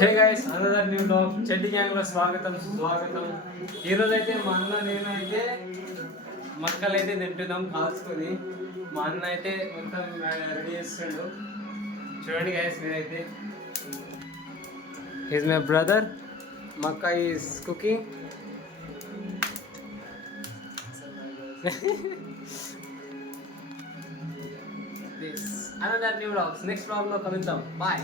హే guys another new blog చెడ్డి gang లో స్వాగతం సుస్వాగతం. ఈరోజు అయితే మా అన్న నేను అయితే మక్కలు అయితే తింటున్నాం కాల్చుకొని. మా అన్న అయితే మొత్తం రెడీ చేస్తుండు. చూడండి గైస్, మీరైతే ఈజ్ మై బ్రదర్. మక్క is cooking. This another new vlogs. Next vlog లో కలుద్దాం. Bye.